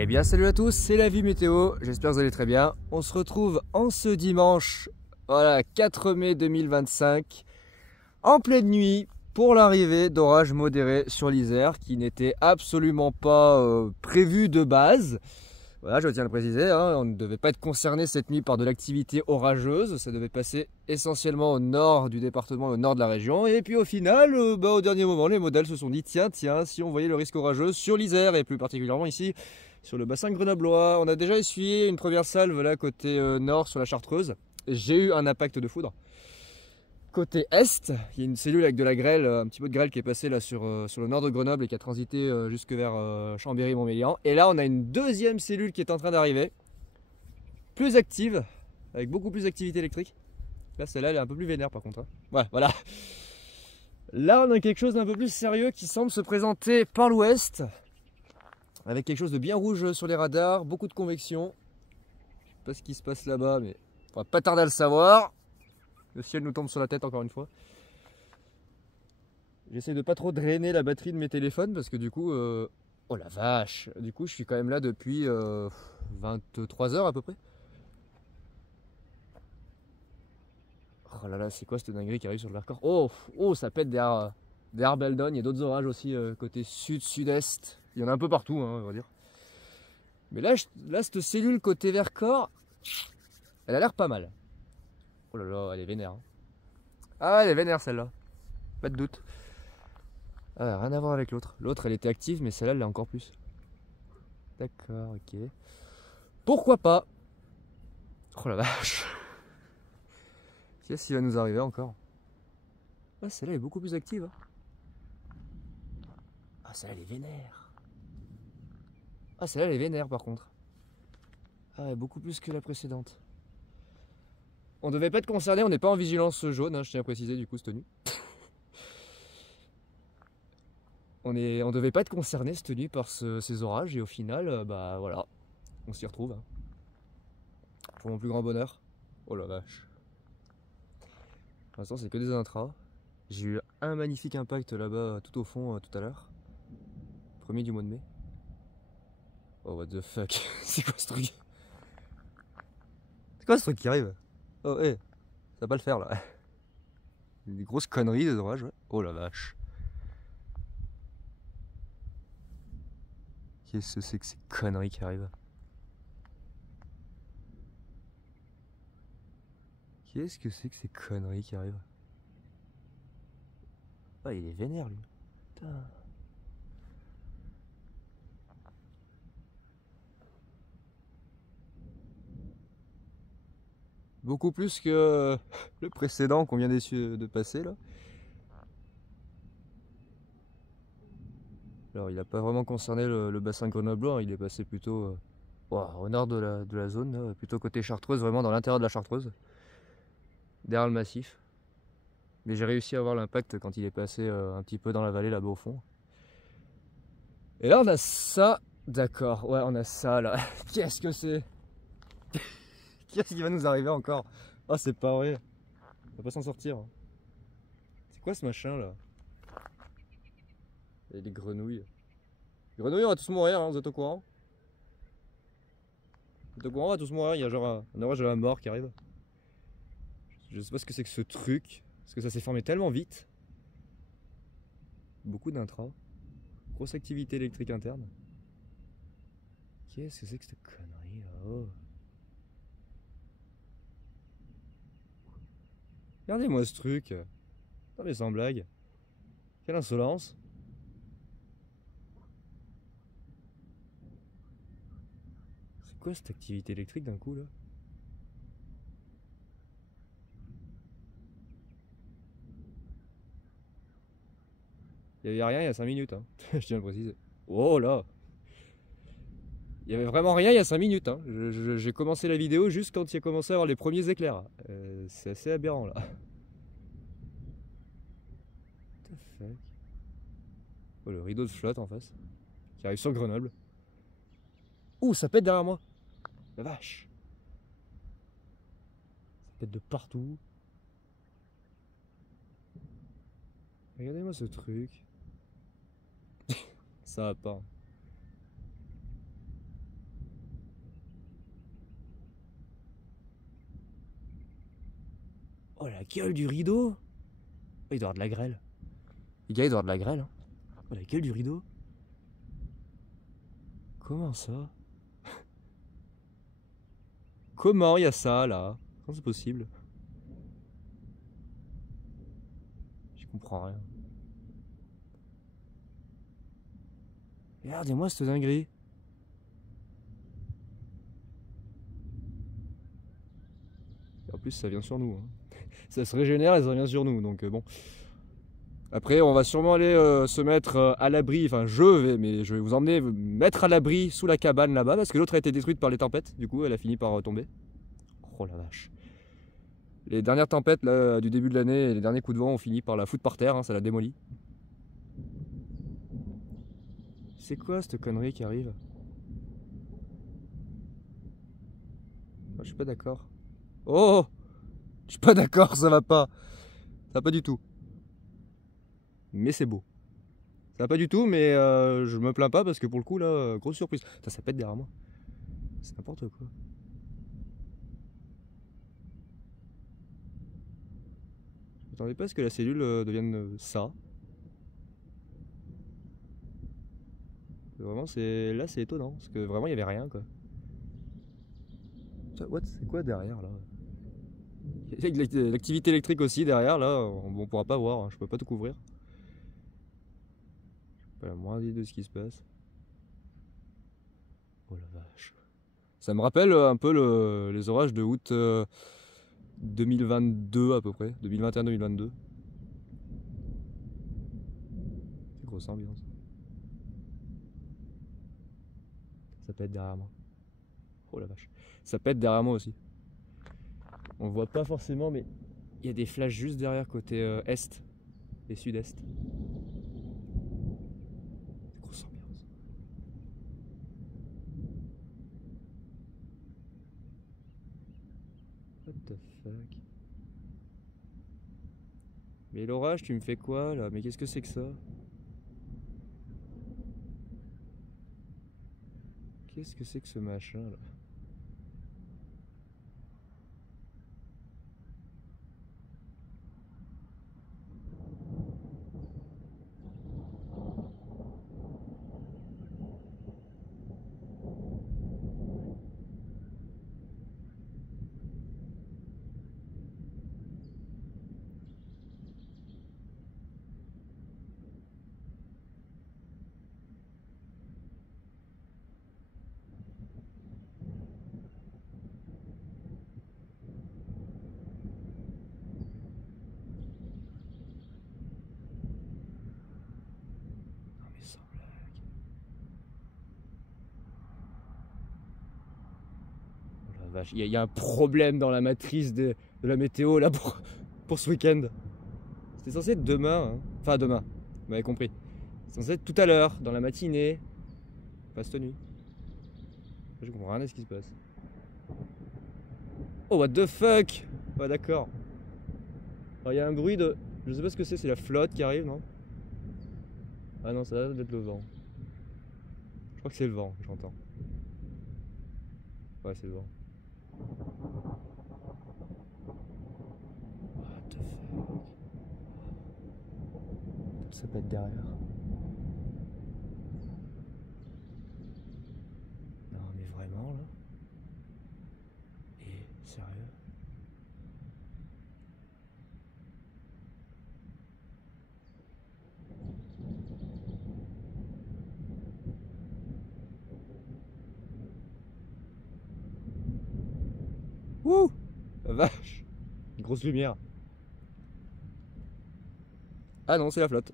Eh bien salut à tous, c'est la vie météo, j'espère que vous allez très bien. On se retrouve en ce dimanche, voilà, 4 mai 2025, en pleine nuit, pour l'arrivée d'orages modérés sur l'Isère, qui n'était absolument pas prévu de base. Voilà, je tiens à le préciser, hein, on ne devait pas être concerné cette nuit par de l'activité orageuse, ça devait passer essentiellement au nord du département, au nord de la région, et puis au final, au dernier moment, les modèles se sont dit, tiens, si on voyait le risque orageux sur l'Isère, et plus particulièrement ici, sur le bassin grenoblois. On a déjà essuyé une première salve là, côté nord, sur la Chartreuse. J'ai eu un impact de foudre. Côté est, il y a une cellule avec de la grêle, un petit peu de grêle qui est passée là sur le nord de Grenoble et qui a transité jusque vers Chambéry-Montmélian. Et là, on a une deuxième cellule qui est en train d'arriver, plus active, avec beaucoup plus d'activité électrique. Là, celle-là, elle est un peu plus vénère par contre. Hein. Ouais, voilà. Là, on a quelque chose d'un peu plus sérieux qui semble se présenter par l'ouest, avec quelque chose de bien rouge sur les radars, beaucoup de convection. Je sais pas ce qui se passe là-bas, mais on va pas tarder à le savoir. Le ciel nous tombe sur la tête encore une fois. J'essaie de pas trop drainer la batterie de mes téléphones parce que du coup, oh la vache, du coup je suis quand même là depuis 23 heures à peu près. Oh là là, c'est quoi cette dinguerie qui arrive sur le Vercors? Oh, ça pète derrière Beldon. Il y a d'autres orages aussi côté sud-sud-est. Il y en a un peu partout, hein, on va dire. Mais là, cette cellule côté Vercors, elle a l'air pas mal. Oh là là, elle est vénère. Hein. Ah, elle est vénère celle-là. Pas de doute. Ah, rien à voir avec l'autre. L'autre, elle était active, mais celle-là, elle l'est encore plus. D'accord, ok. Pourquoi pas? Oh la vache. Qu'est-ce qui va nous arriver encore? Ah, celle-là est beaucoup plus active. Hein. Ah, celle-là, elle est vénère. Ah, celle-là, elle est vénère par contre. Ah, beaucoup plus que la précédente. On devait pas être concerné, on n'est pas en vigilance jaune, hein, je tiens à préciser du coup cette nuit. On devait pas être concerné cette nuit par ces orages et au final, bah voilà, on s'y retrouve. Hein. Pour mon plus grand bonheur. Oh la vache. Pour l'instant c'est que des intras. J'ai eu un magnifique impact là-bas tout au fond tout à l'heure. Premier du mois de mai. Oh what the fuck. C'est quoi ce truc? C'est quoi ce truc qui arrive? Oh hé, ça va pas le faire là. Des grosses conneries des orages, ouais. Oh la vache. Qu'est-ce que c'est que ces conneries qui arrivent? Qu'est-ce que c'est que ces conneries qui arrivent? Ah, il est vénère lui. Putain. Beaucoup plus que le précédent qu'on vient de passer là. Alors il n'a pas vraiment concerné le bassin grenoblois, il est passé plutôt au nord de la zone, là, plutôt côté Chartreuse, vraiment dans l'intérieur de la Chartreuse, derrière le massif. Mais j'ai réussi à avoir l'impact quand il est passé un petit peu dans la vallée là-bas au fond. Et là on a ça, d'accord, ouais on a ça là. Qu'est-ce que c'est? Qu'est-ce qui va nous arriver encore? Oh c'est pas vrai, on va pas s'en sortir. Hein. C'est quoi ce machin là? Et les grenouilles. Les grenouilles on va tous mourir, hein, vous êtes au courant? Vous êtes au courant, on va tous mourir, il y a genre un orage de la mort qui arrive. Je sais pas ce que c'est que ce truc, parce que ça s'est formé tellement vite. Beaucoup d'intras. Grosse activité électrique interne. Qu'est-ce que c'est que cette connerie là? Oh. Regardez-moi ce truc. Non mais sans blague. Quelle insolence. C'est quoi cette activité électrique d'un coup là? Il n'y avait rien il y a 5 minutes, hein. Je tiens à le préciser. Oh là! Il y avait vraiment rien il y a 5 minutes. Hein. J'ai commencé la vidéo juste quand il a commencé à avoir les premiers éclairs. C'est assez aberrant là. What the fuck? Oh, le rideau de flotte en face. Qui arrive sur Grenoble. Ouh, ça pète derrière moi. La vache. Ça pète de partout. Regardez-moi ce truc. Ça va pas. Oh la gueule du rideau. Oh, il doit y avoir de la grêle. Les gars, il doit y avoir de la grêle. Hein. Oh la gueule du rideau. Comment ça? Comment il y a ça là? Comment c'est possible? Je comprends rien. Regardez-moi cette dinguerie. Et en plus ça vient sur nous. Hein. Ça se régénère et ça revient sur nous. Donc bon. Après on va sûrement aller se mettre à l'abri. Enfin mais je vais vous emmener mettre à l'abri sous la cabane là-bas. Parce que l'autre a été détruite par les tempêtes. Du coup elle a fini par tomber. Oh la vache. Les dernières tempêtes là, du début de l'année, les derniers coups de vent ont fini par la foutre par terre. Hein, ça l'a démolie. C'est quoi cette connerie qui arrive? Je suis pas d'accord. Oh! Je suis pas d'accord, ça va pas. Ça va pas du tout. Mais c'est beau. Ça va pas du tout, mais je me plains pas parce que pour le coup là, grosse surprise. Ça pète derrière moi. C'est n'importe quoi. Je m'attendais pas à ce que la cellule devienne ça. Vraiment, là c'est étonnant, parce que vraiment il n'y avait rien quoi. C'est quoi derrière là? Il y a l'activité électrique aussi derrière là, on pourra pas voir, hein, je peux pas tout couvrir. J'ai pas la moindre idée de ce qui se passe. Oh la vache. Ça me rappelle un peu les orages de août 2022 à peu près, 2021-2022. C'est grosse ambiance. Ça pète derrière moi. Oh la vache. Ça pète derrière moi aussi. On le voit pas forcément, mais il y a des flashs juste derrière côté est et sud-est. Grosse ambiance. What the fuck? Mais l'orage, tu me fais quoi là? Mais qu'est-ce que c'est que ça? Qu'est-ce que c'est que ce machin là? Il y a un problème dans la matrice de la météo là pour ce week-end. C'était censé être demain, hein. Enfin demain, vous m'avez compris. C'est censé être tout à l'heure, dans la matinée, pas cette nuit. Je comprends rien de ce qui se passe. Oh what the fuck! Ouais d'accord. Alors il y a un bruit de... Je sais pas ce que c'est la flotte qui arrive, non? Ah non, ça a l'air d'être le vent. Je crois que c'est le vent, j'entends. Ouais, c'est le vent. What the fuck? Ça peut être derrière. Non mais vraiment là? Et sérieux? Ouh! La vache! Une grosse lumière. Ah non, c'est la flotte.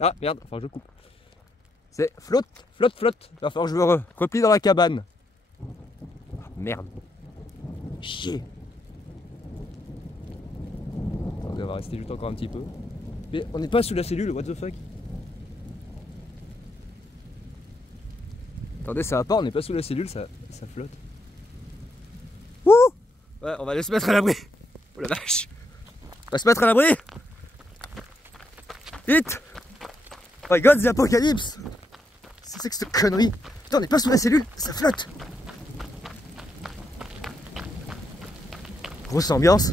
Ah merde, enfin je coupe. C'est flotte. Il va falloir que je me replie dans la cabane. Ah, merde. Chier. Attendez, on va rester juste encore un petit peu. Mais on n'est pas sous la cellule, what the fuck? Attendez, ça va pas, on n'est pas sous la cellule, ça flotte. Wouh! Ouais, on va aller se mettre à l'abri. Oh la vache! On va se mettre à l'abri! Vite! Oh my god, the apocalypse! C'est que cette connerie? Putain, on n'est pas sous la cellule, ça flotte! Grosse ambiance.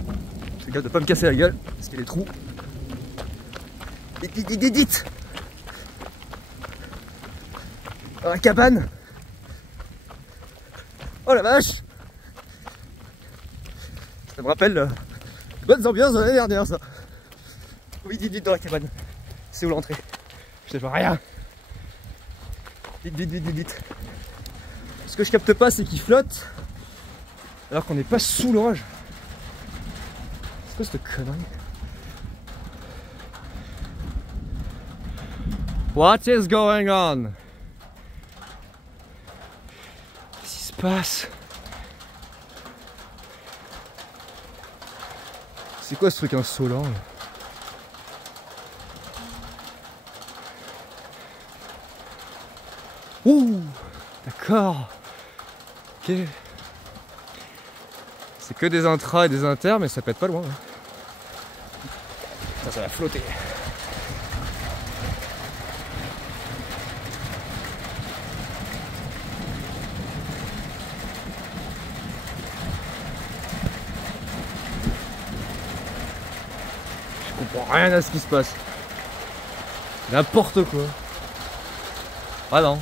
fais gaffe de pas me casser la gueule, parce qu'il y a des trous. Vite. Dans la cabane. Oh la vache. Ça me rappelle les bonnes ambiances de l'année dernière, ça. Vite dans la cabane. C'est où l'entrée? Je sais pas rien. Vite. Ce que je capte pas, c'est qu'il flotte alors qu'on n'est pas sous l'orage. C'est quoi cette connerie? What is going on? Qu'est-ce qui se passe? C'est quoi ce truc insolent là? Ouh, d'accord. Ok. C'est que des intras et des inters, mais ça pète pas loin. Hein. Ça va flotter. Je comprends rien à ce qui se passe. N'importe quoi. Ah non.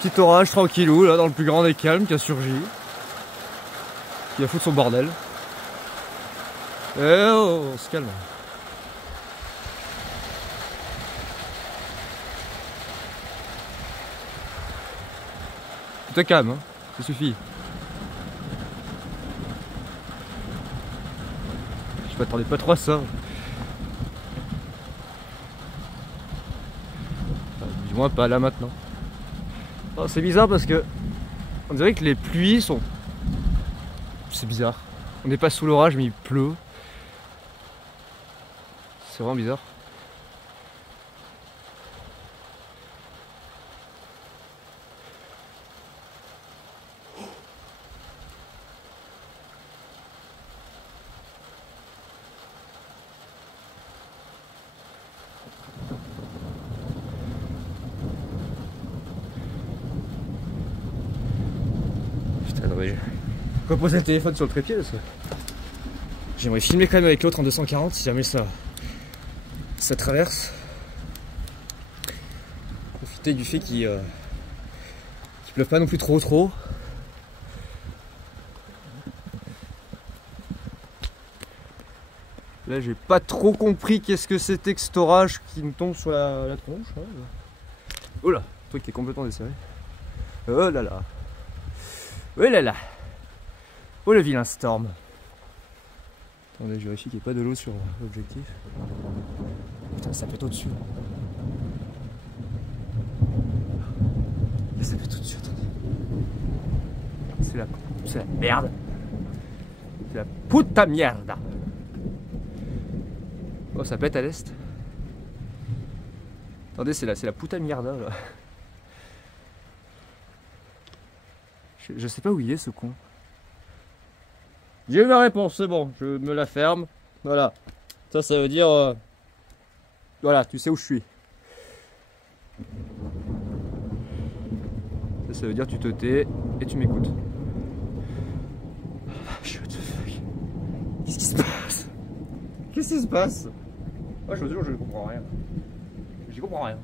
Petit orage tranquillou là dans le plus grand des calmes qui a surgi. Qui va foutre son bordel. Eh oh, on se calme. Tu te calmes, hein, ça suffit. Je m'attendais pas trop à ça. Enfin, du moins pas là maintenant. Oh, c'est bizarre parce que on dirait que les pluies sont... C'est bizarre. On n'est pas sous l'orage mais il pleut. C'est vraiment bizarre. Putain, non mais... Pourquoi poser le téléphone sur le trépied parce que... J'aimerais filmer quand même avec l'autre en 240 si jamais ça traverse. Profiter du fait qu'il pleuve pas non plus trop. Là j'ai pas trop compris qu'est-ce que c'était que cet orage qui me tombe sur la tronche. Hein. Oh là, le truc qui est complètement desserré. Oh là là. Oh là là. Oh le vilain storm. Attendez, je vérifie qu'il n'y ait pas de l'eau sur l'objectif. Putain, ça pète au-dessus. Ça pète au-dessus, attendez. C'est la merde. C'est la puta mierda. Oh, ça pète à l'est. Attendez, c'est la puta mierda là. Je sais pas où il est ce con. J'ai eu ma réponse, c'est bon, je me la ferme. Voilà. Ça veut dire... Voilà, tu sais où je suis. Ça veut dire tu te tais et tu m'écoutes. What the fuck? Qu'est-ce qui se passe? Qu'est-ce qui se passe? Moi je vous jure, je ne comprends rien. J'y comprends rien.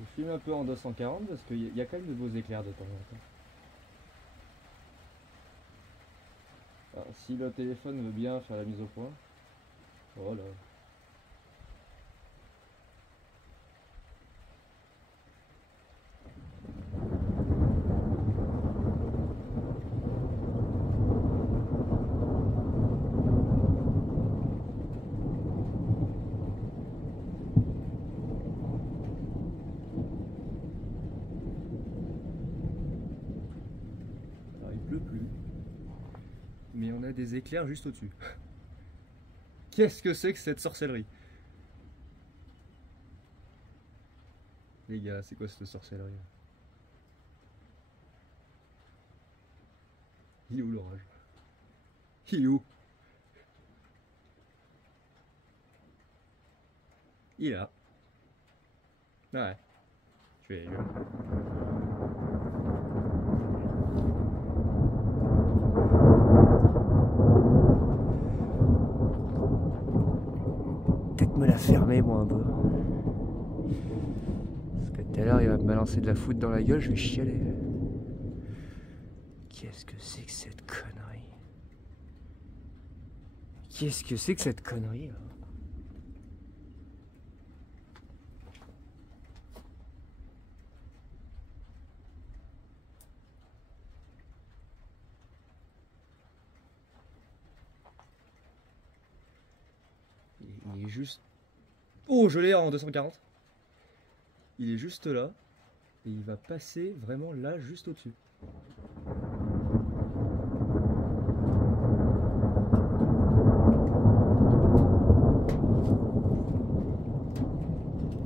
Je filme un peu en 240 parce qu'il y a quand même de beaux éclairs de temps en temps. Alors, si le téléphone veut bien faire la mise au point. Voilà. Plus, mais on a des éclairs juste au-dessus. Qu'est-ce que c'est que cette sorcellerie? Les gars, c'est quoi cette sorcellerie? Il est où l'orage? Il est où? Il est là. Ouais. Je vais... Peut-être me la fermer moi un peu. Parce que tout à l'heure il va me balancer de la foudre dans la gueule, je vais chialer. Qu'est-ce que c'est que cette connerie? Qu'est-ce que c'est que cette connerie là? Il est juste... Oh, je l'ai en 240. Il est juste là. Et il va passer vraiment là, juste au-dessus.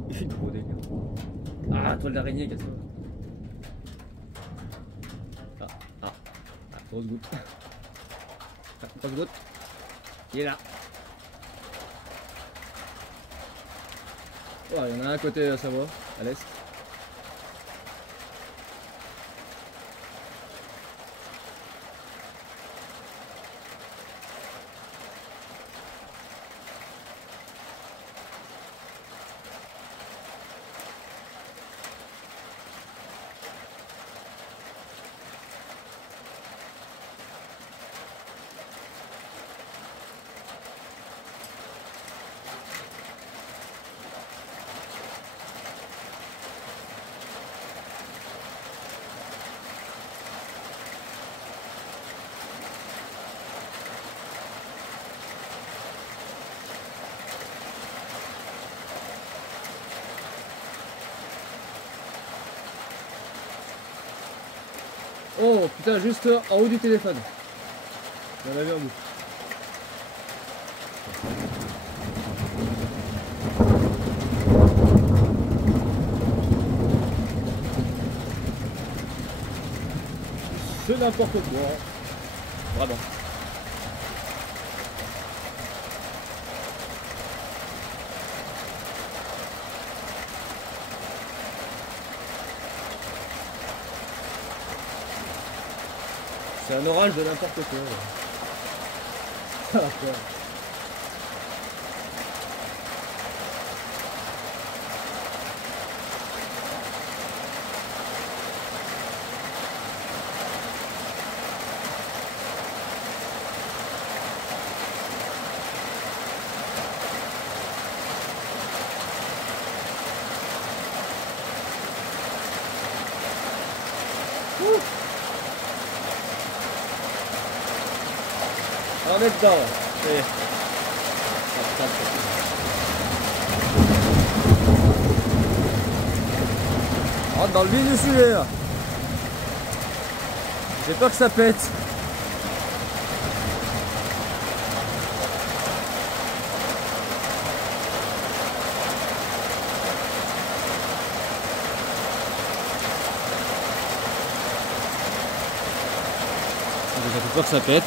Il fait trop délire. Ah, toile d'araignée, casse-toi. Grosse goutte. Grosse goutte. Il est là. Oh, il y en a un à côté à Savoie, à l'est. Oh putain, juste en haut du téléphone. On avait un bout. C'est n'importe quoi. Vraiment. C'est un orage de n'importe quoi. Ça va faire. On va mettre dedans. Et... on rentre dans le vif du sujet là. J'ai peur que ça pète. J'ai peur que ça pète.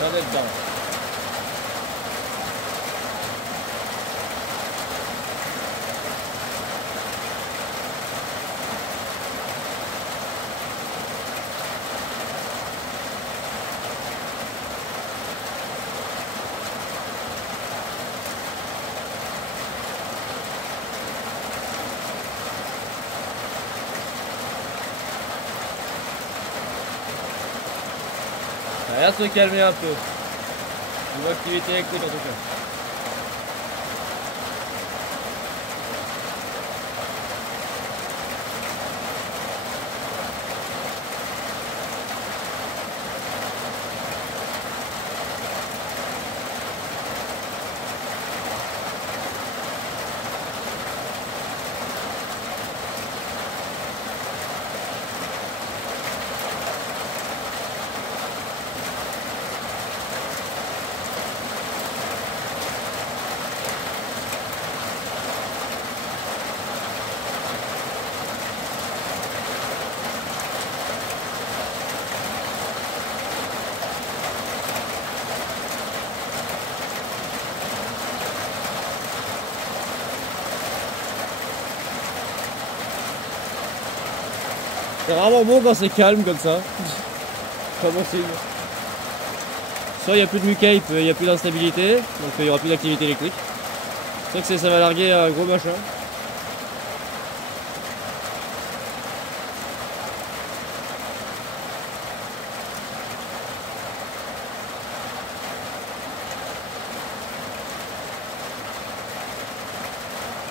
Ça va être dedans. Ça a l'air de se calmer un peu. Une activité électrique en tout cas. C'est vraiment bon quand c'est calme comme ça. Pas bon signe. Soit il n'y a plus de mucape, il n'y a plus d'instabilité, donc il n'y aura plus d'activité électrique. Soit que ça va larguer un gros machin.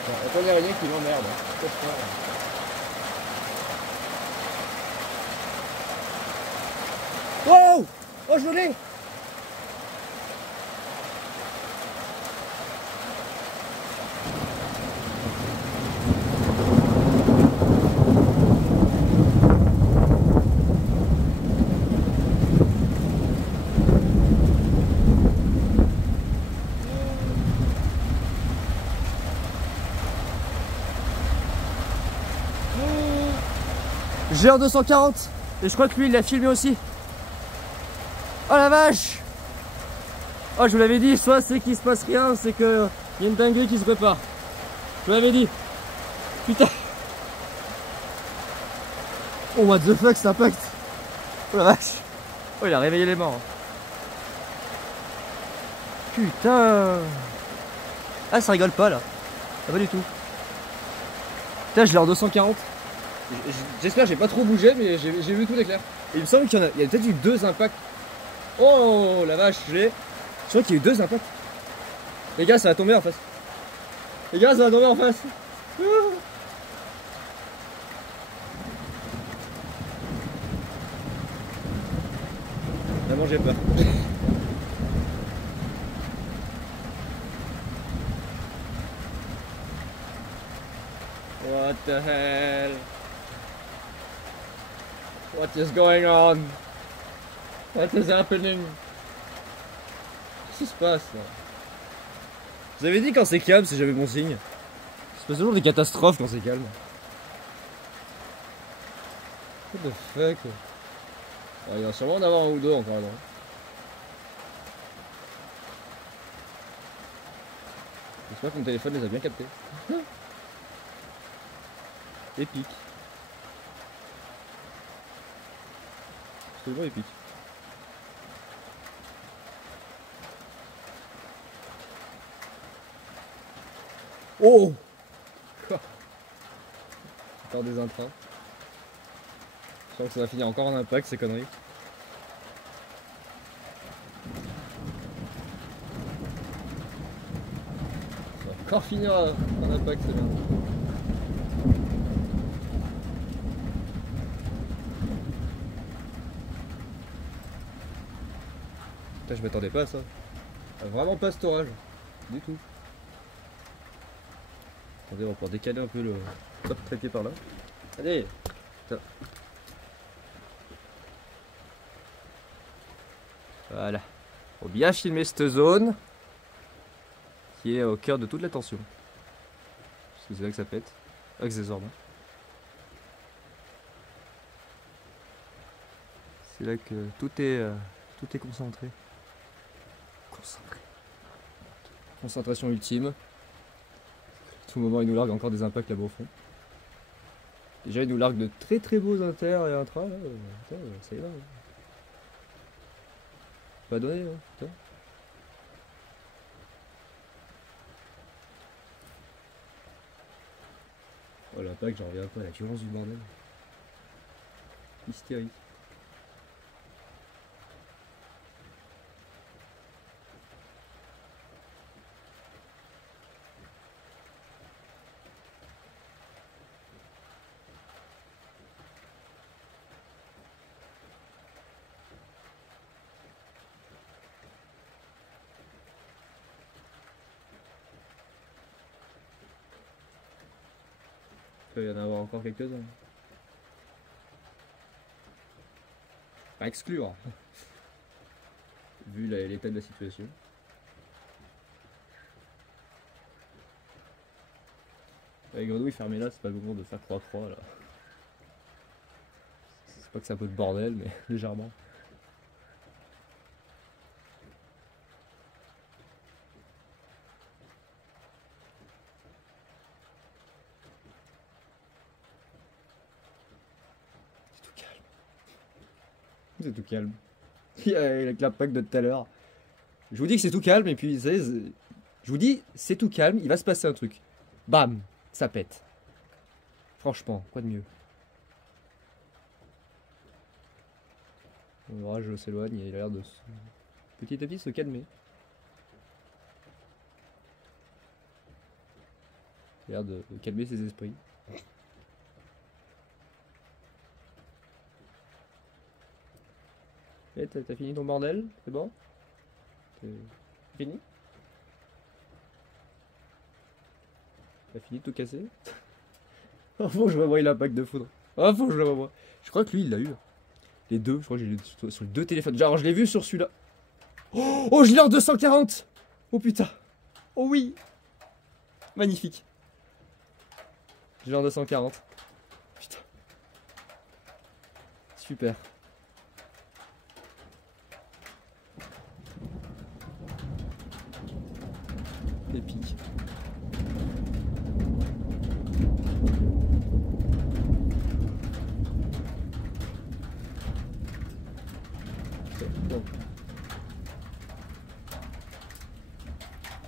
Il y a pas d'araignée qui m'emmerde. Wow! Oh, je l'ai! J'ai un 240 et je crois que lui il l'a filmé aussi. Oh la vache! Oh, je vous l'avais dit, soit c'est qu'il se passe rien, c'est qu'il y a une dinguerie qui se prépare. Je vous l'avais dit. Putain. Oh, what the fuck, cet impact. Oh la vache. Oh, il a réveillé les morts. Putain. Ah, ça rigole pas là. Ah, pas du tout. Putain, je l'ai en 240. J'espère que j'ai pas trop bougé, mais j'ai vu tout l'éclair. Et il me semble qu'il y a peut-être eu 2 impacts. Oh la vache, je crois qu'il y a eu 2 impacts. Les gars, ça va tomber en face. Les gars, ça va tomber en face. Vraiment, j'ai peur. What the hell? What is going on? What is happening? Qu'est-ce qui se passe là? Vous avez dit quand c'est calme, c'est jamais bon signe. Il se passe toujours des catastrophes quand c'est calme. What the fuck? Ah, il va sûrement en avoir un ou deux encore là. J'espère que mon téléphone les a bien captés. Épique. C'est vraiment épique. Oh! Encore des intrants. Je sens que ça va finir encore en impact ces conneries. Ça va encore finir en impact, c'est bien. Putain, je m'attendais pas à ça. Vraiment pas cet orage. Du tout. Attendez, on va pouvoir décaler un peu le top traité par là. Allez! Putain. Voilà. Faut bien filmer cette zone qui est au cœur de toute la tension. Parce que c'est là que ça pète. Accessoirement. C'est là que tout est concentré. Concentration ultime. À tout moment, il nous largue encore des impacts là-bas au fond. Déjà, il nous largue de très très beaux inter et intra. Là. Putain, ça y va. Pas donné, hein, putain. Oh l'impact, j'en reviens pas, la violence du bordel. Hystérique. Il peut y en avoir encore quelques-uns. Pas exclure. Vu l'état de la situation. Les grenouilles fermées là, c'est pas le moment de faire croix-croix là. C'est pas que c'est un peu de bordel, mais légèrement. C'est tout calme. Avec l'impact de tout à l'heure. Je vous dis que c'est tout calme et puis, vous savez, je vous dis, c'est tout calme, il va se passer un truc. Bam, ça pète. Franchement, quoi de mieux? L'orage s'éloigne et il a l'air de petit à petit se calmer. Il a l'air de calmer ses esprits. Et t'as fini ton bordel? C'est bon? C'est fini? T'as fini de tout casser? Oh, faut que je revoie l'impact de foudre. Oh, faut que je le revoie. Je crois que lui, il l'a eu. Les deux, je crois que j'ai sur les deux téléphones. Genre, je l'ai vu sur celui-là. Oh, je l'ai en 240! Oh putain! Oh oui! Magnifique. Je l'ai en 240. Putain. Super. Épique. Bon.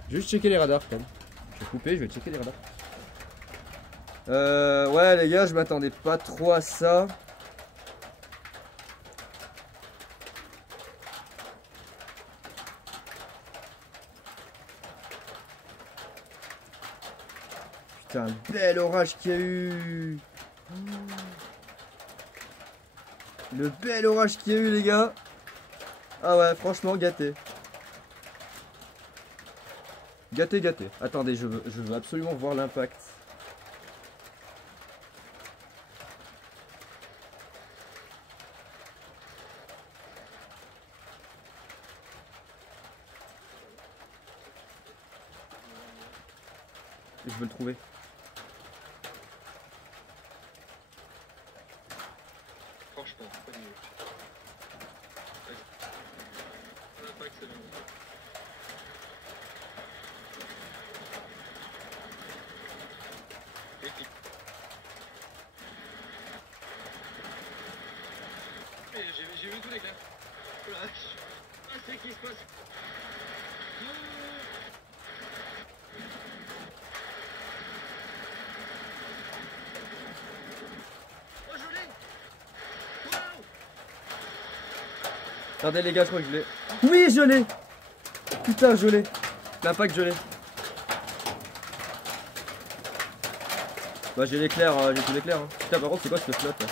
Je vais juste checker les radars quand même. Je vais couper, je vais checker les radars. Ouais les gars, je m'attendais pas trop à ça. Putain, un bel orage qu'il y a eu. Le bel orage qu'il y a eu les gars. Ah ouais, franchement gâté. Gâté, gâté. Attendez, je veux absolument voir l'impact. Je veux le trouver. Franchement, pas mieux. L'impact, c'est bon. J'ai vu tous les gars. Oh la vache. Ah, c'est qui se passe. Oh, je l'ai. Waouh. Attendez les gars, je crois que je l'ai. Oui, je l'ai. Putain, je l'ai. L'impact, je l'ai. Bah j'ai l'éclair, j'ai tout l'éclair. Hein. Putain, par contre, c'est quoi ce flotte là?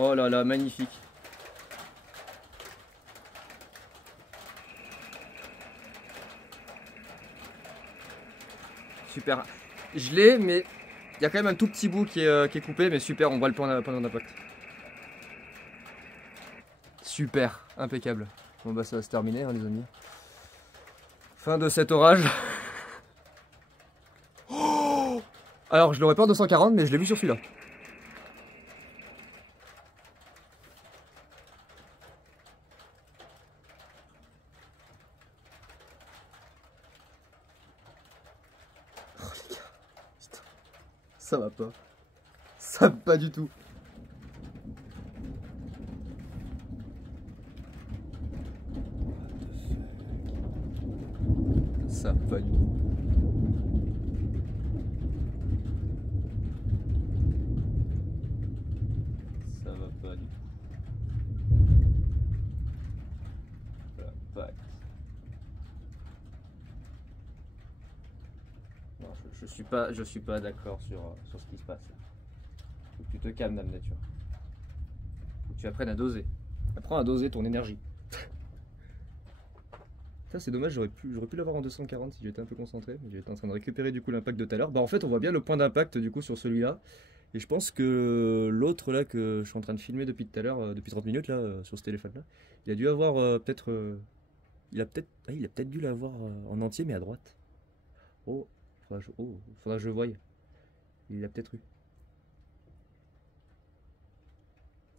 Oh là là, magnifique. Super. Je l'ai, mais il y a quand même un tout petit bout qui est coupé, mais super, on voit le point d'impact. Super, impeccable. Bon bah ça va se terminer hein, les amis. Fin de cet orage. Oh, alors je l'aurais pas en 240, mais je l'ai vu sur celui-là. Ça va pas. Ça va pas du tout. Ça va pas du tout. Ça va pas du tout. L'impact. Non, je suis pas d'accord sur ce qui se passe. Faut que tu te calmes, Dame Nature. Faut que tu apprennes à doser. Apprends à doser ton énergie. Ça c'est dommage, j'aurais pu l'avoir en 240 si j'étais un peu concentré, mais j'étais en train de récupérer du coup l'impact de tout à l'heure. Bah en fait on voit bien le point d'impact du coup sur celui-là. Et je pense que l'autre là que je suis en train de filmer depuis tout à l'heure, depuis 30 minutes là, sur ce téléphone là, il a dû avoir peut-être... il a peut-être dû l'avoir en entier mais à droite. Oh, faudra que je voie. Il l'a peut-être eu.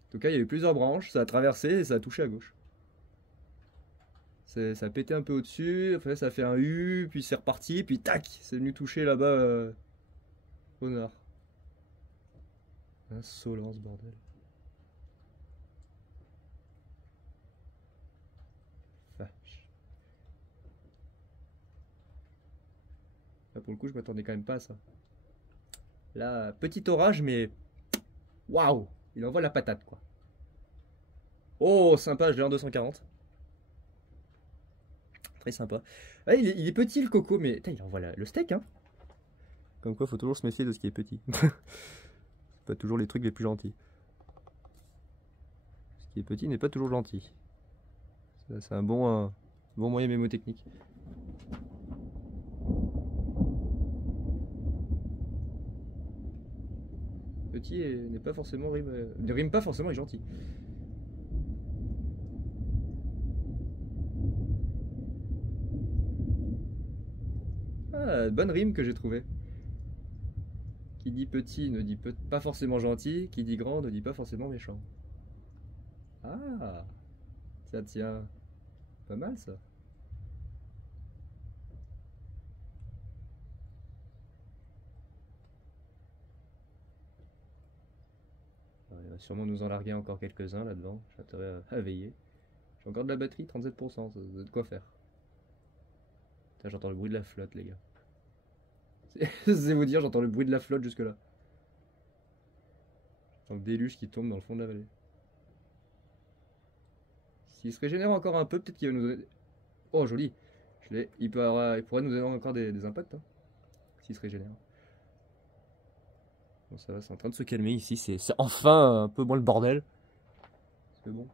En tout cas, il y a eu plusieurs branches, ça a traversé et ça a touché à gauche. Ça a pété un peu au-dessus, après ça a fait un U, puis c'est reparti, puis tac, c'est venu toucher là-bas au nord. Insolent ce bordel. Vache. Là pour le coup, je m'attendais quand même pas à ça. Là, petit orage, mais waouh, il envoie la patate quoi. Oh, sympa, je l'ai en 240. Très sympa. Ah, il est petit le coco, mais putain, il envoie le steak, hein. Comme quoi, faut toujours se méfier de ce qui est petit. C'est pas toujours les trucs les plus gentils. Ce qui est petit n'est pas toujours gentil. C'est un bon moyen mémotechnique. Petit n'est pas forcément ne rime pas forcément est gentil. Ah, bonne rime que j'ai trouvée. Qui dit petit ne dit pas forcément gentil, qui dit grand ne dit pas forcément méchant. Ah, tiens, tiens, pas mal ça. Il va sûrement nous en larguer encore quelques-uns là-dedans. J'ai intérêt à veiller. J'ai encore de la batterie, 37%, ça a de quoi faire. J'entends le bruit de la flotte, les gars. C'est vous dire, j'entends le bruit de la flotte jusque là. J'entends le déluge qui tombe dans le fond de la vallée. S'il se régénère encore un peu, peut-être qu'il va nous donner... Oh, joli. Il pourrait nous donner encore des impacts, hein, s'il se régénère. Bon, ça va, c'est en train de se calmer ici. C'est enfin un peu moins le bordel. C'est bon.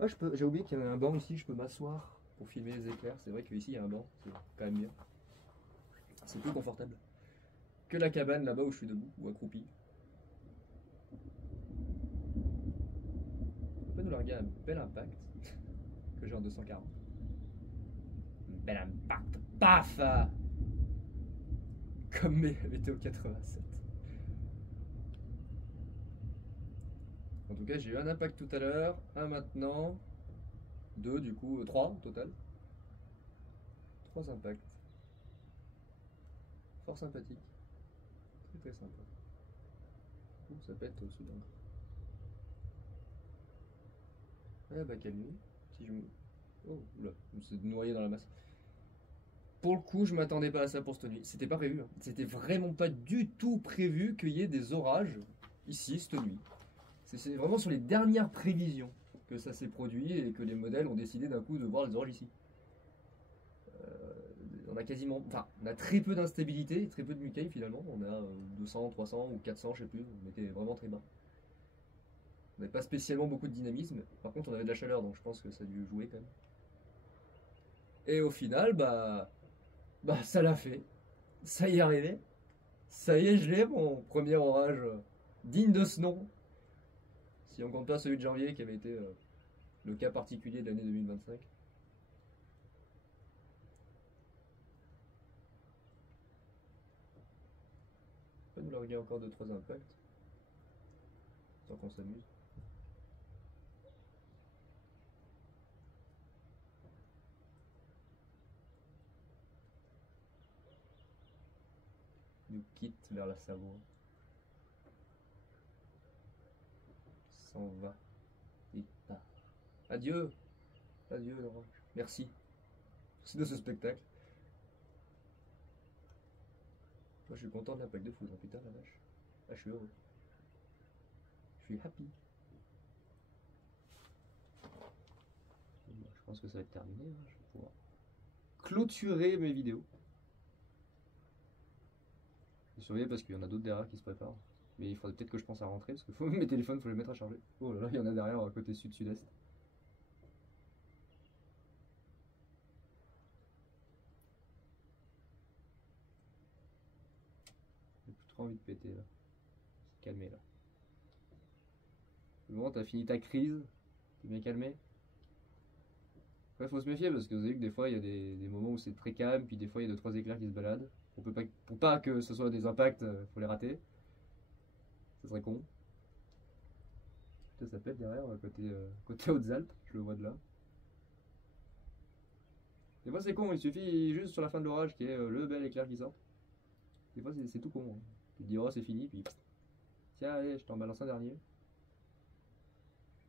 Ah, j'ai oublié qu'il y avait un banc ici, je peux m'asseoir pour filmer les éclairs. C'est vrai qu'ici il y a un banc, c'est quand même bien. C'est plus confortable que la cabane là-bas où je suis debout ou accroupi. On peut nous larguer un bel impact que j'ai en 240. Un bel impact. Paf! Comme météo 87. En tout cas, j'ai eu un impact tout à l'heure, un maintenant, deux du coup, trois au total. Trois impacts. Fort sympathique. Très très sympa. Ouh, ça pète soudain. Ah bah quelle nuit. Si je me... Oh là, je me suis noyé dans la masse. Pour le coup, je m'attendais pas à ça pour cette nuit. C'était pas prévu. Hein. C'était vraiment pas du tout prévu qu'il y ait des orages ici cette nuit. C'est vraiment sur les dernières prévisions que ça s'est produit et que les modèles ont décidé d'un coup de voir les orages ici. On a quasiment, enfin, on a très peu d'instabilité, très peu de Mukai finalement. On a 200, 300 ou 400, je sais plus. On était vraiment très bas. On n'avait pas spécialement beaucoup de dynamisme. Par contre, on avait de la chaleur, donc je pense que ça a dû jouer quand même. Et au final, bah ça l'a fait. Ça y est arrivé. Ça y est, je l'ai, mon premier orage digne de ce nom. Si on compte pas celui de janvier qui avait été le cas particulier de l'année 2025. On peut nous larguer encore 2-3 impacts. Tant qu'on s'amuse. Nous quitte vers la Savoie. S'en va. Il part. Adieu. Adieu l'orage. Merci. Merci de ce spectacle. Moi je suis content de l'impact de foudre, putain la vache. Ah je suis heureux. Je suis happy. Je pense que ça va être terminé. Hein. Je vais pouvoir clôturer mes vidéos. Je vais surveiller parce qu'il y en a d'autres derrière qui se préparent. Mais il faudrait peut-être que je pense à rentrer parce que mes téléphones, il faut les mettre à charger. Oh là là, il y en a derrière à côté sud-sud-est. J'ai plus trop envie de péter là. Se calmer là. Bon, t'as fini ta crise. T'es bien calmé. Ouais, faut se méfier parce que vous avez vu que des fois il y a des moments où c'est très calme, puis des fois il y a 2-3 éclairs qui se baladent. Pour pas que ce soit des impacts, faut les rater. Ça serait con. Putain, ça pète derrière, côté Hautes-Alpes, je le vois de là. Des fois c'est con, il suffit juste sur la fin de l'orage qu'il y ait le bel éclair qui sort. Des fois c'est tout con, hein. Tu te dis oh c'est fini, puis tiens allez, je t'en balance un dernier.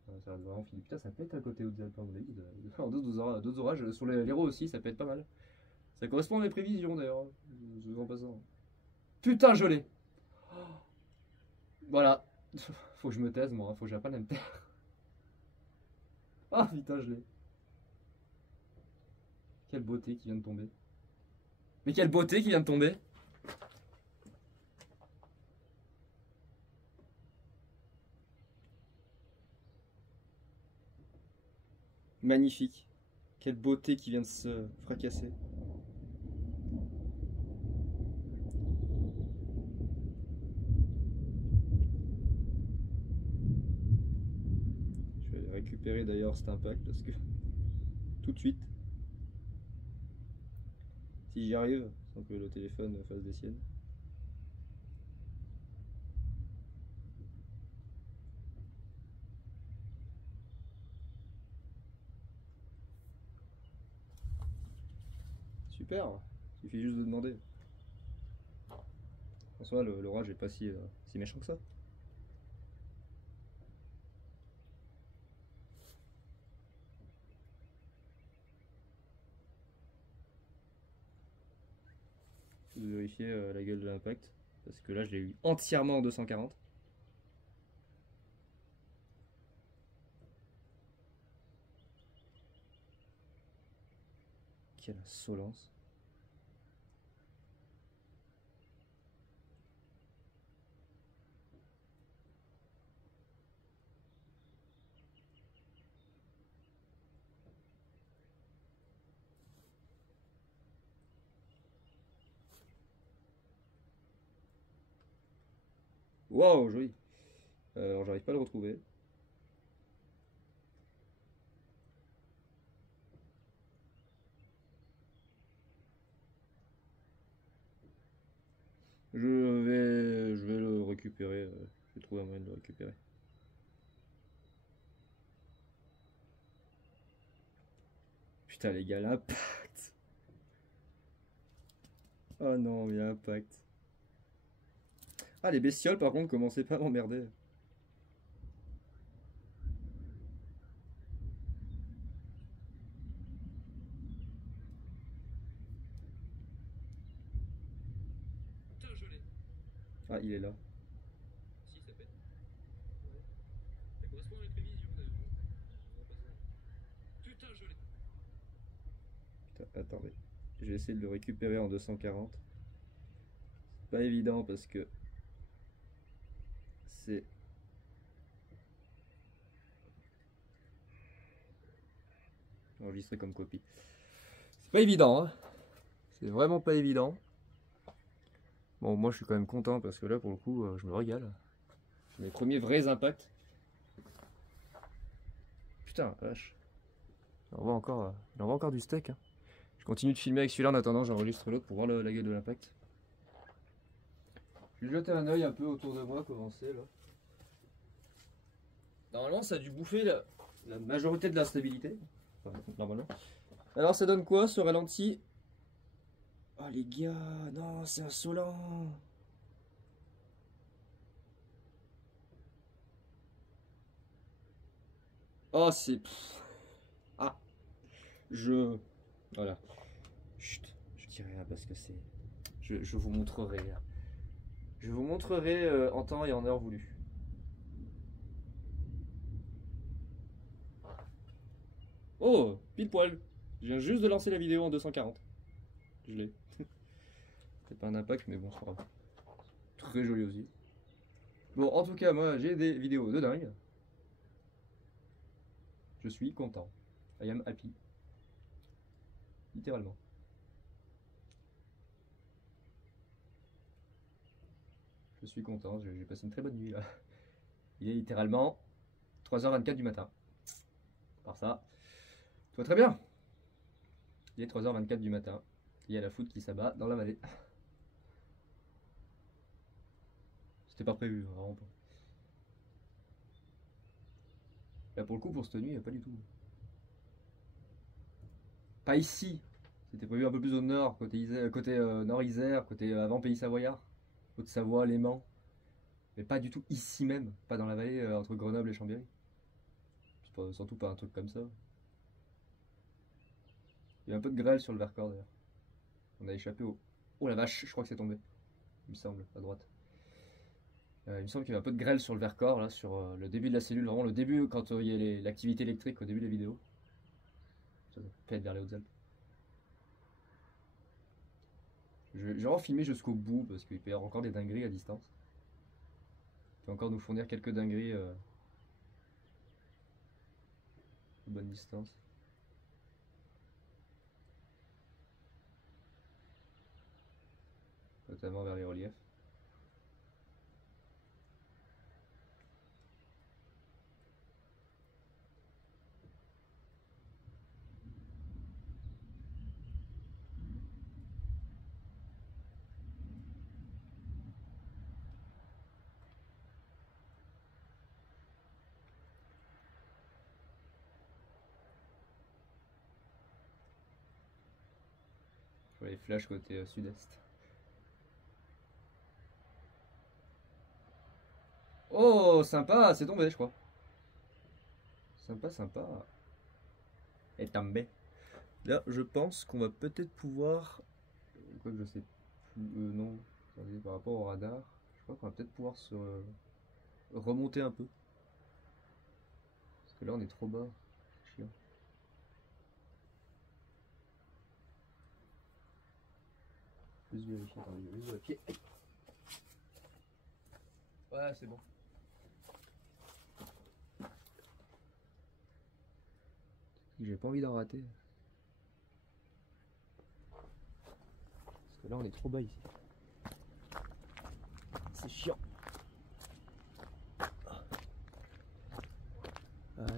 Ça va vraiment fini. Putain, ça pète à côté Hautes-Alpes, à mon avis. D'autres orages, sur l'Hérault aussi, ça pète pas mal. Ça correspond à mes prévisions d'ailleurs, en passant. Putain, je l'ai! Voilà. Faut que je me taise, moi, faut que j'apprenne à me taire. Ah putain, je l'ai. Quelle beauté qui vient de tomber. Mais quelle beauté qui vient de tomber! Magnifique. Quelle beauté qui vient de se fracasser. Je vais récupérer d'ailleurs cet impact parce que tout de suite, si j'y arrive, sans que le téléphone fasse des siennes. Super, il suffit juste de demander. En soi, l'orage est pas si méchant que ça. Je vais vérifier la gueule de l'impact, parce que là je l'ai eu entièrement en 240. Quelle insolence. Waouh, joli. Alors j'arrive pas à le retrouver. Je vais le récupérer. Je vais trouver un moyen de le récupérer. Putain les gars, l'impact. Oh non, mais l'impact. Ah, les bestioles par contre commençaient pas à m'emmerder. Putain, je l'ai. Ah, il est là. Si, ça pète. Ouais. Ça correspond à mes prévisions d'ailleurs. Putain, je l'ai. Putain, attendez. Je vais essayer de le récupérer en 240. C'est pas évident parce que c'est enregistré comme copie. C'est pas évident, hein. C'est vraiment pas évident. Bon, moi je suis quand même content parce que là pour le coup, je me régale. C'est mes premiers vrais impacts. Putain, vache. Il en va encore du steak, hein. Je continue de filmer avec celui-là en attendant, j'enregistre l'autre pour voir la gueule de l'impact. Je vais jeter un oeil un peu autour de moi, comment c'est là. Normalement, ça a dû bouffer la majorité de la stabilité. Enfin, normalement. Alors, ça donne quoi ce ralenti? Oh les gars, non, c'est insolent. Oh, c'est. Ah, voilà. Chut, je dirai rien parce que c'est. Je vous montrerai. Je vous montrerai en temps et en heure voulu. Oh, pile poil. Je viens juste de lancer la vidéo en 240. Je l'ai. C'est pas un impact, mais bon, c'est pas grave. Très joli aussi. Bon, en tout cas, moi, j'ai des vidéos de dingue. Je suis content. I am happy. Littéralement. Je suis content, j'ai passé une très bonne nuit là. Il est littéralement 3h24 du matin. Par ça, tout va très bien. Il est 3h24 du matin. Il y a la foudre qui s'abat dans la vallée. C'était pas prévu, vraiment pas. Là pour le coup pour cette nuit, pas du tout. Pas ici. C'était prévu un peu plus au nord, côté nord Isère, côté avant Pays Savoyard, Haute-Savoie, Léman. Mais pas du tout ici même, pas dans la vallée entre Grenoble et Chambéry. Surtout pas un truc comme ça. Il y a un peu de grêle sur le Vercors d'ailleurs. On a échappé au... Oh la vache, je crois que c'est tombé. Il me semble, à droite. Il me semble qu'il y avait un peu de grêle sur le Vercors, là, sur le début de la cellule. Vraiment le début, quand il y a l'activité électrique au début de la vidéo. Ça peut être vers les Hautes-Alpes. Je vais vraiment filmer jusqu'au bout, parce qu'il peut y avoir encore des dingueries à distance. Il peut encore nous fournir quelques dingueries à bonne distance. Notamment vers les reliefs. Je vois les flashs côté sud-est. Oh, sympa, c'est tombé, je crois. Sympa, sympa. Et tombé. Là, je pense qu'on va peut-être pouvoir. Quoi que je sais plus. Non, attendez, par rapport au radar, je crois qu'on va peut-être pouvoir se remonter un peu. Parce que là, on est trop bas. Chiant. Juste vérifier, attendez, juste vérifier. Ouais, c'est bon. J'ai pas envie d'en rater. Parce que là, on est trop bas ici. C'est chiant. Voilà.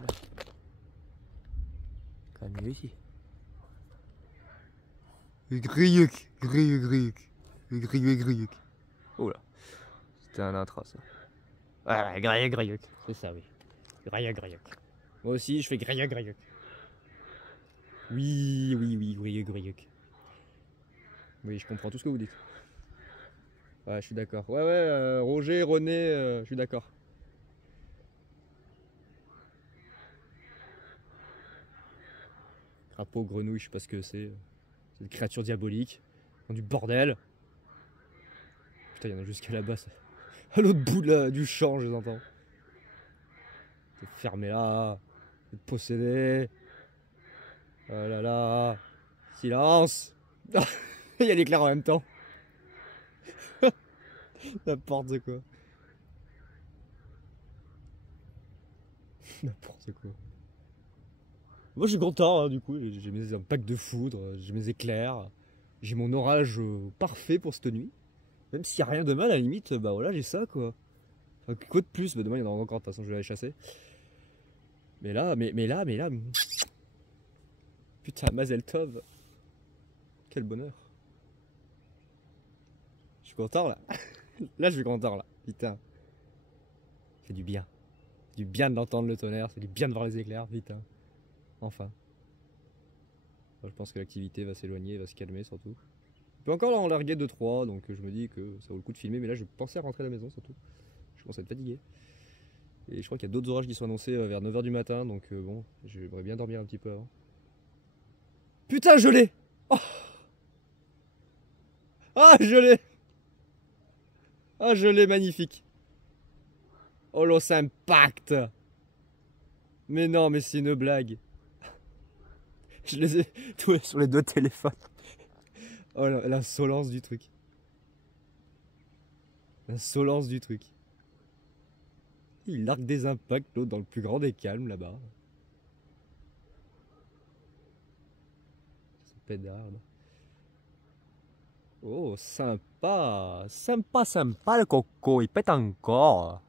Quand même mieux ici. Grilluk, grilluk, grilluk. Grilluk, grilluk. Oh là. C'était un intra ça. Ouais, grilluk, grilluk. C'est ça, oui. Grilluk, grilluk. Moi aussi, je fais grilluk, grilluk. Oui, oui, oui, grilluk, grilluk. Oui, je comprends tout ce que vous dites. Ouais, je suis d'accord. Ouais, ouais, Roger, René, je suis d'accord. Crapaud, grenouille, je sais pas ce que c'est. C'est des créatures diaboliques. Ils font du bordel. Putain, il y en a jusqu'à là-bas. Ça. À l'autre bout du champ, je les entends. T'es fermé là. T'es possédé. Oh là là. Silence. Il y a l'éclair en même temps. N'importe quoi. N'importe quoi. Moi je suis content, hein, du coup, j'ai mes impacts de foudre, j'ai mes éclairs, j'ai mon orage parfait pour cette nuit. Même s'il n'y a rien de mal, à la limite, bah voilà, j'ai ça quoi. Enfin, quoi de plus, bah demain il y en aura encore, de toute façon je vais aller chasser. Mais là. Putain, Mazel Tov. Quel bonheur. Je suis content là. Là je suis content là. Putain. Ça fait du bien. Du bien d'entendre le tonnerre, c'est du bien de voir les éclairs, putain. Enfin. Je pense que l'activité va s'éloigner, va se calmer surtout. Je peux encore en larguer 2-3, donc je me dis que ça vaut le coup de filmer, mais là je pensais à rentrer à la maison surtout. Je commence à être fatigué. Et je crois qu'il y a d'autres orages qui sont annoncés vers 9 h du matin, donc bon, j'aimerais bien dormir un petit peu avant. Putain, je l'ai! Oh, ah, je l'ai! Ah, je l'ai, magnifique! Oh, l'os impact! Mais non, mais c'est une blague! Je les ai tous sur les deux téléphones. Oh, l'insolence du truc. L'insolence du truc. Il largue des impacts, l'autre dans le plus grand des calmes là-bas. C'est pédarde. Oh, sympa. Sympa, sympa le coco. Il pète encore.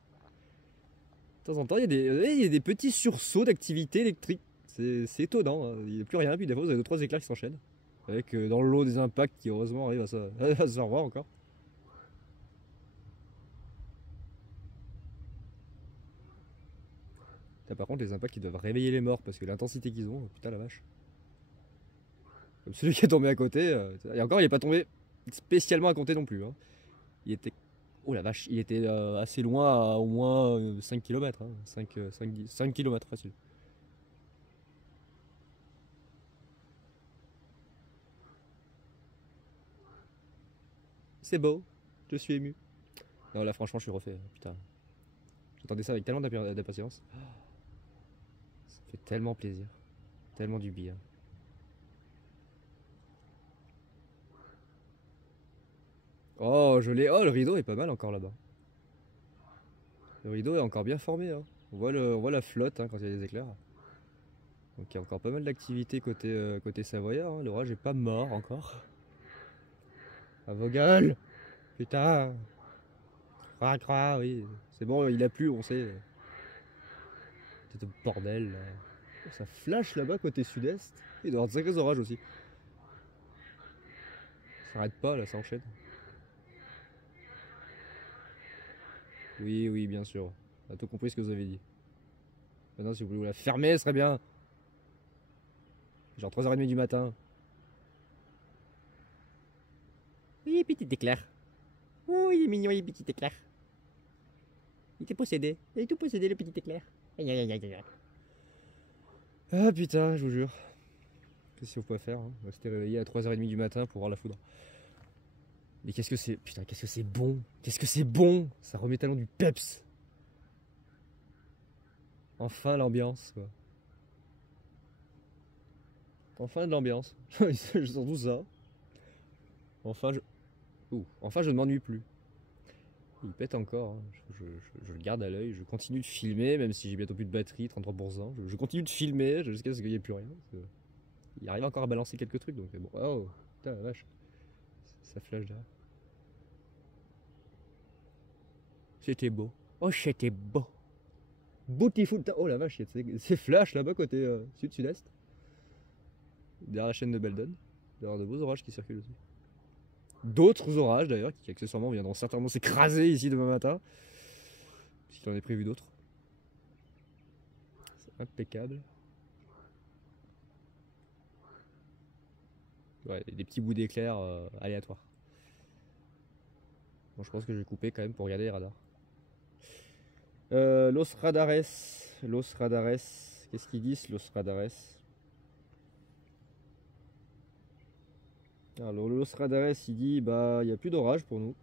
De temps en temps, il y a des petits sursauts d'activité électrique. C'est étonnant. Hein. Il n'y a plus rien. Puis des fois, vous avez 2-3 éclairs qui s'enchaînent. Avec dans le lot des impacts qui, heureusement, arrivent à se revoir encore. Là, par contre, les impacts, ils doivent réveiller les morts parce que l'intensité qu'ils ont, putain la vache. Comme celui qui est tombé à côté. Et encore, il est pas tombé spécialement à compter non plus. Hein. Il était. Oh la vache, il était assez loin, à au moins 5 km. Hein. 5 km facile. C'est beau, je suis ému. Non, là, franchement, je suis refait. Putain. J'attendais ça avec tellement d'impatience. Ça fait tellement plaisir. Tellement du bien. Oh, je l'ai. Oh, le rideau est pas mal encore là-bas. Le rideau est encore bien formé. Hein. On voit la flotte hein, quand il y a des éclairs. Donc il y a encore pas mal d'activité côté Savoyard. Hein. L'orage est pas mort encore. À vos gueules. Putain. Croix, oui. C'est bon, il a plu, on sait. C'est un bordel. Là. Oh, ça flash là-bas côté sud-est. Il doit y avoir de sacrés orages aussi. Ça s'arrête pas là, ça enchaîne. Oui, oui, bien sûr. On a tout compris ce que vous avez dit. Maintenant, si vous voulez la fermer, ce serait bien. Genre 3h30 du matin. Oui, petit éclair. Oh, il est mignon, il est petit éclair. Il était possédé. Il est tout possédé, le petit éclair. Aïe, aïe, aïe, aïe. Ah putain, je vous jure. Qu'est-ce qu'on peut faire hein. On va se réveiller à 3h30 du matin pour voir la foudre. Mais qu'est-ce que c'est. Putain, qu'est-ce que c'est bon. Qu'est-ce que c'est bon. Ça remet tellement du peps. Enfin l'ambiance, quoi. Enfin de l'ambiance. Je sens tout ça. Enfin, enfin, je ne m'ennuie plus. Il pète encore. Hein. Je le garde à l'œil. Je continue de filmer, même si j'ai bientôt plus de batterie, 33%. Je continue de filmer jusqu'à ce qu'il n'y ait plus rien. Il arrive encore à balancer quelques trucs. Donc, bon. Oh, putain, la vache. Ça flash derrière. C'était beau. Oh, c'était beau. Beautiful. Oh la vache, c'est flash là-bas côté sud-sud-est. Derrière la chaîne de Beldon. Il y aura de beaux orages qui circulent aussi. D'autres orages d'ailleurs, qui accessoirement viendront certainement s'écraser ici demain matin. Puisqu'il en est prévu d'autres. C'est impeccable. Ouais, des petits bouts d'éclairs aléatoires. Bon, je pense que je vais couper quand même pour regarder les radars. Los Radares. Qu'est-ce qu'ils disent, Los Radares? Alors, Los Radares, il dit bah, il n'y a plus d'orage pour nous.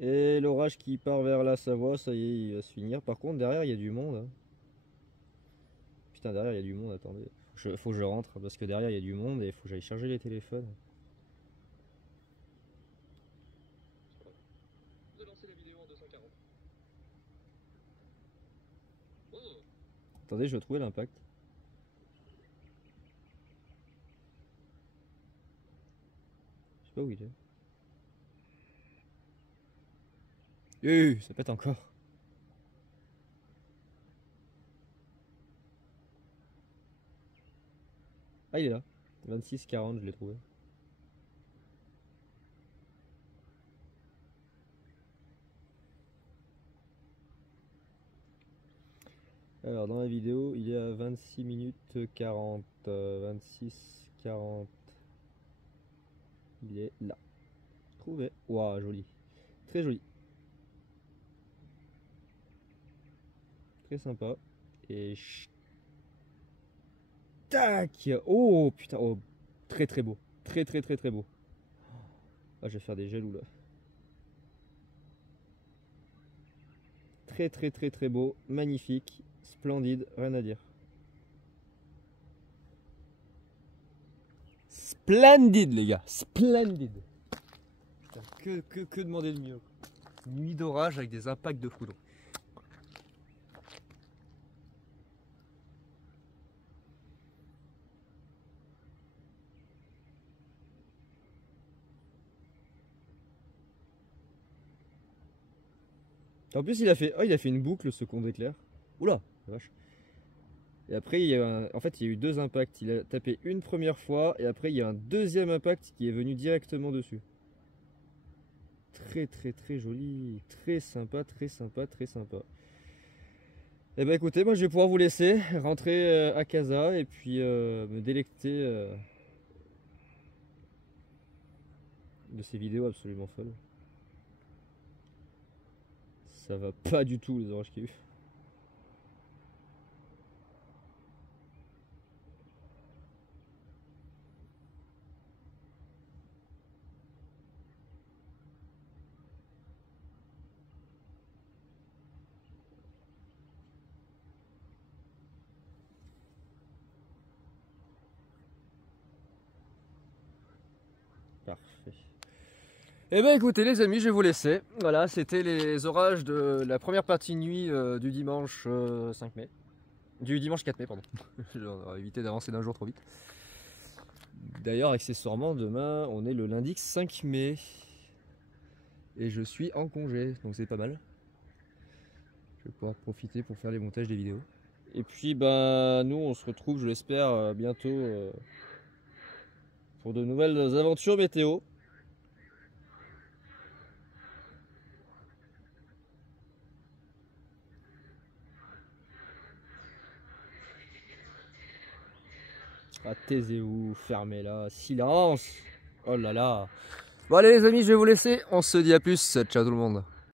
Et l'orage qui part vers la Savoie, ça y est, il va se finir. Par contre, derrière, il y a du monde. Hein. Putain, derrière, il y a du monde, attendez. Faut que je rentre, parce que derrière, il y a du monde et il faut que j'aille charger les téléphones. De lancer la vidéo en 240. Oh. Attendez, je vais trouver l'impact. Je sais pas où il est. Ça pète encore. Ah, il est là. 26-40, je l'ai trouvé. Alors, dans la vidéo, il est à 26 minutes 40. 26-40. Il est là. Trouvé. Waouh, joli. Très joli. Très sympa. Et tac. Oh putain. Oh, très très beau. Très très très très beau. Ah, je vais faire des jaloux là. Très très très très beau. Magnifique. Splendide. Rien à dire. Splendide les gars. Splendide. Putain, que demander de mieux. Nuit d'orage avec des impacts de foudre. En plus il a fait une boucle ce con d'éclair. Oula, la vache. Et après, en fait, il y a eu deux impacts. Il a tapé une première fois et après, il y a un deuxième impact qui est venu directement dessus. Très très très joli, très sympa, très sympa, très sympa. Et bah écoutez, moi je vais pouvoir vous laisser rentrer à casa et puis me délecter de ces vidéos absolument folles. Ça va pas du tout les orages qu'il y a eu. Parfait. Et ben écoutez les amis, je vais vous laisser. Voilà, c'était les orages de la première partie de nuit du dimanche 5 mai. Du dimanche 4 mai, pardon. On va éviter d'avancer d'un jour trop vite. D'ailleurs, accessoirement, demain, on est le lundi 5 mai. Et je suis en congé, donc c'est pas mal. Je vais pouvoir profiter pour faire les montages des vidéos. Et puis, ben, nous, on se retrouve, je l'espère, bientôt pour de nouvelles aventures météo. Ah, taisez-vous, fermez-la, silence. Oh là là. Bon allez les amis, je vais vous laisser. On se dit à plus. Ciao tout le monde.